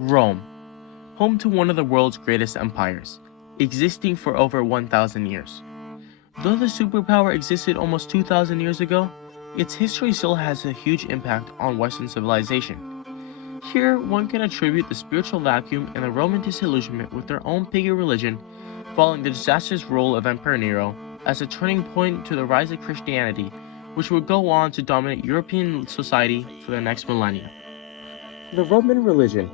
Rome, home to one of the world's greatest empires, existing for over 1,000 years. Though the superpower existed almost 2,000 years ago, its history still has a huge impact on Western civilization. Here, one can attribute the spiritual vacuum and the Roman disillusionment with their own pagan religion following the disastrous rule of Emperor Nero as a turning point to the rise of Christianity, which would go on to dominate European society for the next millennia. The Roman religion,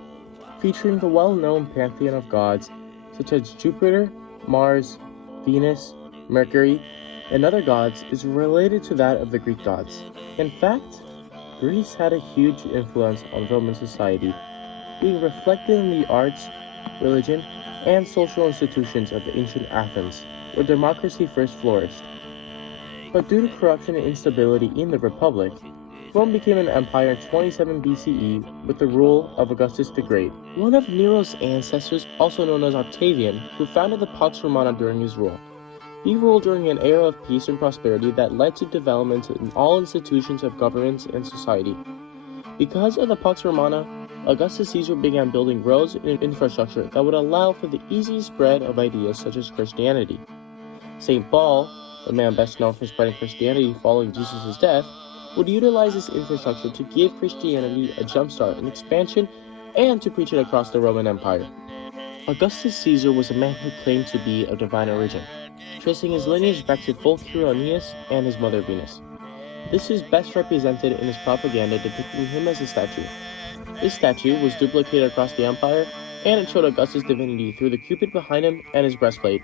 featuring the well-known pantheon of gods such as Jupiter, Mars, Venus, Mercury, and other gods, is related to that of the Greek gods. In fact, Greece had a huge influence on Roman society, being reflected in the arts, religion, and social institutions of ancient Athens, where democracy first flourished. But due to corruption and instability in the Republic, Rome became an empire in 27 BCE with the rule of Augustus the Great, one of Nero's ancestors, also known as Octavian, who founded the Pax Romana during his rule. He ruled during an era of peace and prosperity that led to development in all institutions of governance and society. Because of the Pax Romana, Augustus Caesar began building roads and infrastructure that would allow for the easy spread of ideas such as Christianity. St. Paul, the man best known for spreading Christianity following Jesus' death, would utilize this infrastructure to give Christianity a jumpstart in expansion and to preach it across the Roman Empire. Augustus Caesar was a man who claimed to be of divine origin, tracing his lineage back to full Quirinius and his mother Venus. This is best represented in his propaganda depicting him as a statue. This statue was duplicated across the empire, and it showed Augustus' divinity through the Cupid behind him and his breastplate,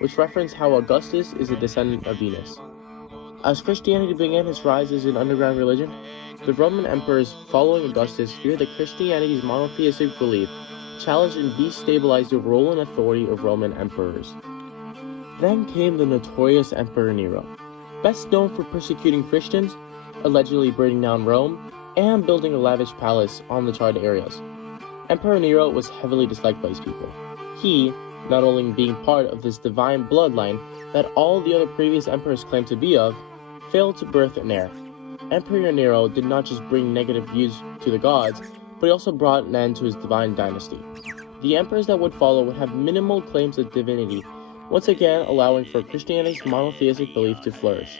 which referenced how Augustus is a descendant of Venus. As Christianity began its rise as an underground religion, the Roman emperors following Augustus feared that Christianity's monotheistic belief challenged and destabilized the role and authority of Roman emperors. Then came the notorious Emperor Nero, best known for persecuting Christians, allegedly burning down Rome, and building a lavish palace on the charred areas. Emperor Nero was heavily disliked by his people. He, not only being part of this divine bloodline that all the other previous emperors claimed to be of, failed to birth an heir. Emperor Nero did not just bring negative views to the gods, but he also brought an end to his divine dynasty. The emperors that would follow would have minimal claims of divinity, once again allowing for Christianity's monotheistic belief to flourish.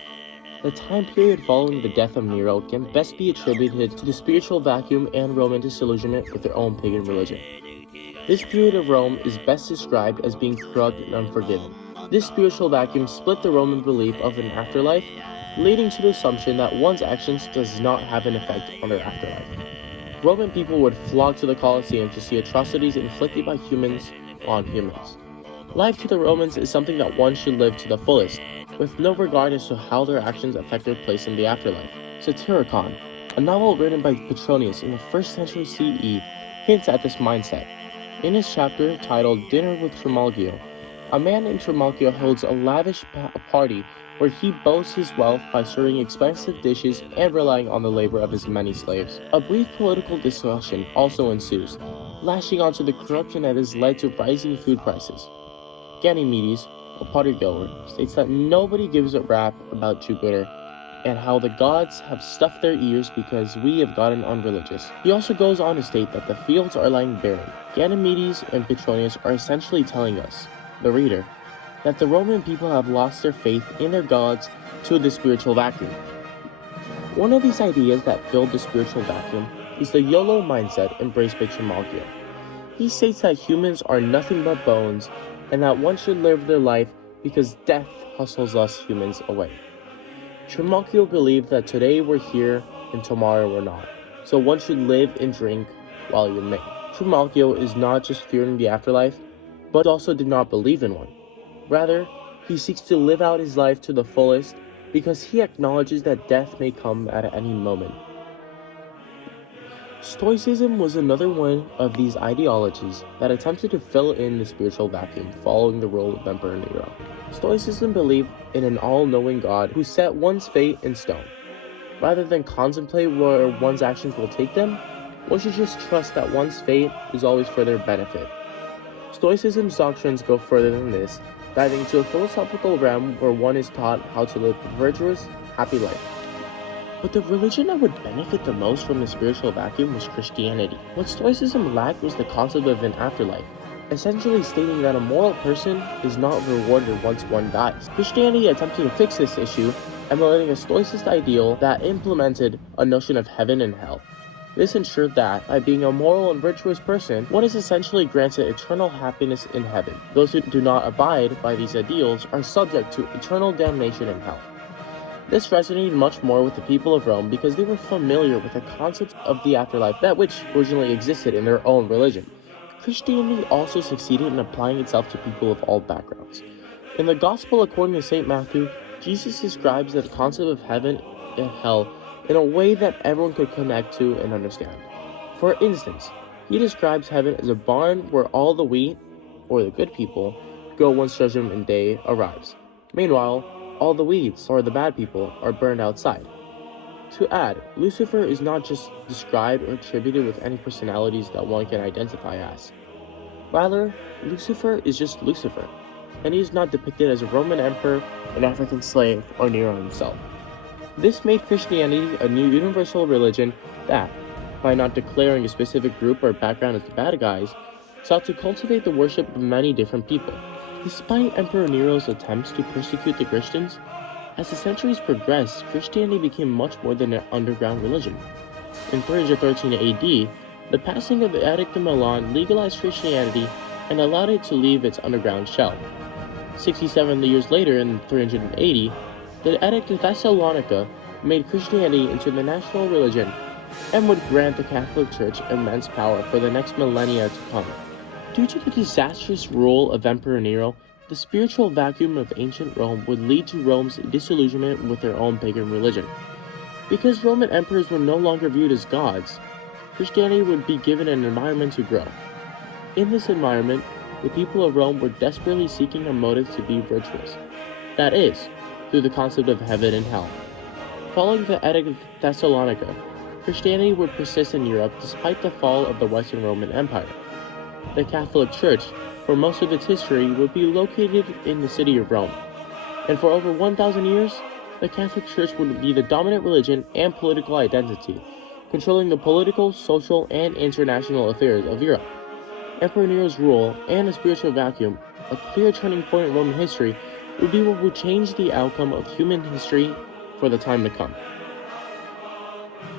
The time period following the death of Nero can best be attributed to the spiritual vacuum and Roman disillusionment with their own pagan religion. This period of Rome is best described as being corrupt and unforgiving. This spiritual vacuum split the Roman belief of an afterlife, leading to the assumption that one's actions does not have an effect on their afterlife. Roman people would flock to the Colosseum to see atrocities inflicted by humans on humans. Life to the Romans is something that one should live to the fullest, with no regard as to how their actions affect their place in the afterlife. Satyricon, a novel written by Petronius in the 1st century CE, hints at this mindset. In his chapter titled Dinner with Trimalchio, a man named Trimalchio holds a lavish party where he boasts his wealth by serving expensive dishes and relying on the labor of his many slaves. A brief political discussion also ensues, lashing onto the corruption that has led to rising food prices. Ganymedes, a pottery goer, states that nobody gives a rap about Jupiter and how the gods have stuffed their ears because we have gotten unreligious. He also goes on to state that the fields are lying barren. Ganymedes and Petronius are essentially telling us, the reader, that the Roman people have lost their faith in their gods to the spiritual vacuum. One of these ideas that filled the spiritual vacuum is the YOLO mindset embraced by Trimalchio. He states that humans are nothing but bones and that one should live their life because death hustles us humans away. Trimalchio believed that today we're here and tomorrow we're not, so one should live and drink while you may. Trimalchio is not just fearing the afterlife, but also did not believe in one. Rather, he seeks to live out his life to the fullest because he acknowledges that death may come at any moment. Stoicism was another one of these ideologies that attempted to fill in the spiritual vacuum following the rule of Emperor Nero. Stoicism believed in an all-knowing God who set one's fate in stone. Rather than contemplate where one's actions will take them, one should just trust that one's fate is always for their benefit. Stoicism's doctrines go further than this, diving into a philosophical realm where one is taught how to live a virtuous, happy life. But the religion that would benefit the most from the spiritual vacuum was Christianity. What Stoicism lacked was the concept of an afterlife, essentially stating that a moral person is not rewarded once one dies. Christianity attempted to fix this issue, emulating a Stoicist ideal that implemented a notion of heaven and hell. This ensured that, by being a moral and virtuous person, one is essentially granted eternal happiness in heaven. Those who do not abide by these ideals are subject to eternal damnation in hell. This resonated much more with the people of Rome because they were familiar with the concept of the afterlife that which originally existed in their own religion. Christianity also succeeded in applying itself to people of all backgrounds. In the Gospel according to St. Matthew, Jesus describes the concept of heaven and hell in a way that everyone could connect to and understand. For instance, he describes heaven as a barn where all the wheat, or the good people, go once Judgment Day arrives. Meanwhile, all the weeds, or the bad people, are burned outside. To add, Lucifer is not just described or attributed with any personalities that one can identify as. Rather, Lucifer is just Lucifer, and he is not depicted as a Roman emperor, an African slave, or Nero himself. This made Christianity a new universal religion that, by not declaring a specific group or background as the bad guys, sought to cultivate the worship of many different people. Despite Emperor Nero's attempts to persecute the Christians, as the centuries progressed, Christianity became much more than an underground religion. In 313 AD, the passing of the Edict of Milan legalized Christianity and allowed it to leave its underground shell. 67 years later, in 380, the Edict of Thessalonica made Christianity into the national religion and would grant the Catholic Church immense power for the next millennia to come. Due to the disastrous rule of Emperor Nero, the spiritual vacuum of ancient Rome would lead to Rome's disillusionment with their own pagan religion. Because Roman emperors were no longer viewed as gods, Christianity would be given an environment to grow. In this environment, the people of Rome were desperately seeking a motive to be virtuous. That is, through the concept of heaven and hell. Following the Edict of Thessalonica, Christianity would persist in Europe despite the fall of the Western Roman Empire. The Catholic Church, for most of its history, would be located in the city of Rome. And for over 1,000 years, the Catholic Church would be the dominant religion and political identity, controlling the political, social, and international affairs of Europe. Emperor Nero's rule and a spiritual vacuum, a clear turning point in Roman history, would be what would change the outcome of human history for the time to come.